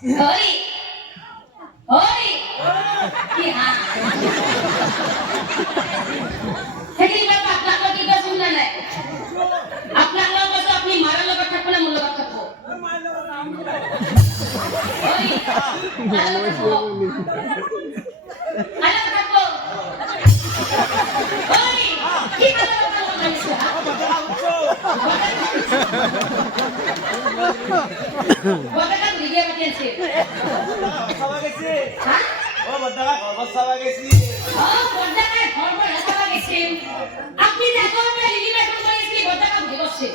হৰি হৰি কি হা হেৰি বাপ আপোনাক কি কৈছো না নাই আপোনাক লগ কৈছো আপুনি মাৰৰ লগত থাকব না মোৰ লগত থাকব হৰি মাৰৰ লগত থাকব আলা থাকব হৰি কি কথা বলছো বড়টা ভিডিও বানাইছে চাবা গেছে হ্যাঁ ও বড়টা ঘর চাবা গেছি বড়টা ঘর বড় চাবা গেছে আপনি দেখো আমরা লিলিবাসন করেছি বড়টা ভিডিও করছে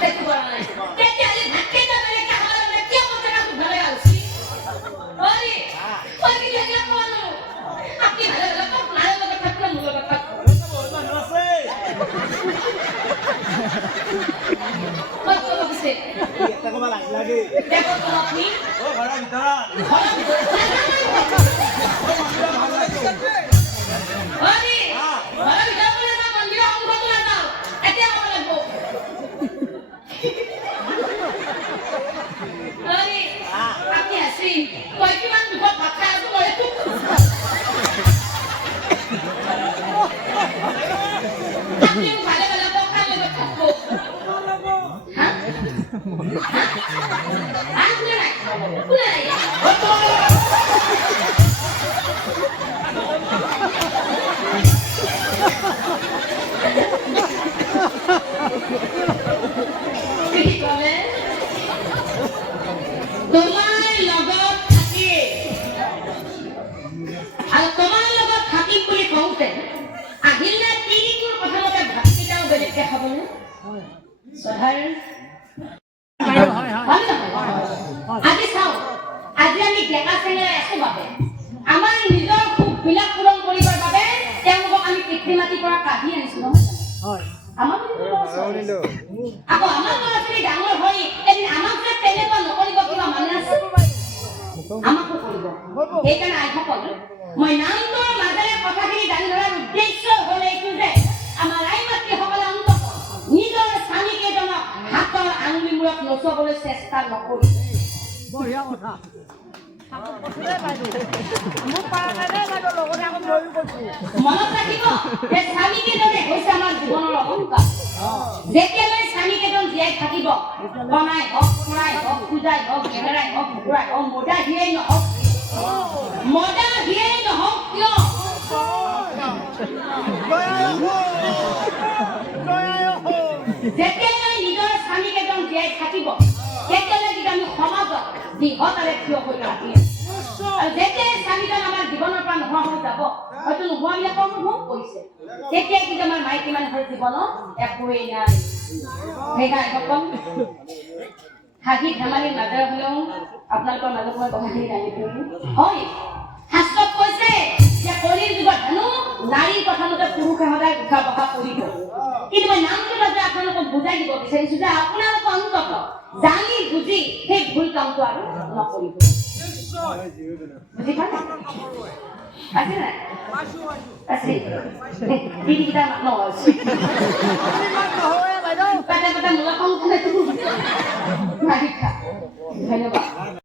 দেখো বড় না কেটে আলে ধাক্কে তো মানে একটা আমার না কি বড়টা খুব ভালো আছে আরে ওই কি লাগে বলো আপনি ভালো লাগা ভালো লাগা থাকলে মুলো কথা মানুষ আছে কত বলছে একটা কমা লাগে দেখো তো আপনি ও ঘরের ভিতর আরে ভালো যাও না মন্দিরে অঙ্গ না দাও এতে আমার লাগবো আরে আপনি আসি কই কি মান দুটো ভাষা আছে বলে তো আপনি ভালো ভালো কথা বলে থাকবো হ্যাঁ আপনি না পুরা তোমার লগত থাকি আর তোমার লগত থাকি বুলি কওঁতে আহিলে তিনিটোৰ কথা মতে ভাতকেইটাও বেলেগকে খাবনে সাধাৰণ আজি চাওঁ আজি আমি ডেকা চেঙেৰা আছো বাবে আমাৰ নিজৰ সুখবিলাক পূৰণ কৰিবৰ বাবে তেওঁলোকক আমি পিতৃ মাতৃৰ পৰা কাঢ়ি আনিছো নহয় আমাৰ আকৌ আমাৰ ল'ৰা ছোৱালী ডাঙৰ হৈ এদিন আমাক যে তেনেকুৱা নকৰিব কিবা মানে আছে আমাকো কৰিব সেইকাৰণে আইসকল মই নামটোৰ মাজেৰে কথাখিনি দাঙি ধৰাৰ উদ্দেশ্য হ'ল এইটো যে আমাৰ আই মাতৃসকলে অন্তত নিজৰ স্বামীকেইজনক হাতৰ আঙুলি মূৰত নচুৱাবলৈ চেষ্টা নকৰিব বঢ়িয়া কথা মনত ৰাখিব যে স্বামীকেইজনে হৈছে আমাৰ জীৱনৰ অহংকাৰ যেতিয়ালৈ স্বামীকেইজন জীয়াই থাকিব বনাই হওক ফুৰাই হওক পূজাই হওক ঘেৰাই হওক ঘূৰাই হওক মজা দিয়েই নহওক কিয় যেতিয়ালৈ নিজৰ স্বামীকেইজন জীয়াই থাকিব তেতিয়ালৈ কিন্তু আমি সমাজত দীঘতাৰে থিয় হৈ ৰাখি আৰু যেতিয়াই স্বামীজন আমাৰ জীৱনৰ পৰা নোহোৱা হৈ যাব হয়তো নোহোৱাবিলাকৰ অনুভৱ কৰিছে তেতিয়াই কিন্তু আমাৰ মাইকী মানুহৰ জীৱনত একোৱেই নাই সেইকাৰণে হাঁহি ধেমালিৰ মাজেৰে হ'লেও আপোনালোকৰ মাজত মই কথাখিনি দাঙি ধৰিম হয় শাস্ত্ৰত কৈছে যে কলিৰ যুগত হেনো নাৰীৰ কথা মতে পুৰুষে সদায় উঠা বহা কৰিব কিন্তু মই নামটোৰ মাজে আপোনালোকক বুজাই দিব বিচাৰিছো যে আপোনালোকে অন্তত জানি বুজি সেই ভুল কামটো আৰু নকৰিব বুজি পালে আছে নাই আছে তিনিটা মানুহ আছে পাতে পাতে মোলা কম ধন্যবাদ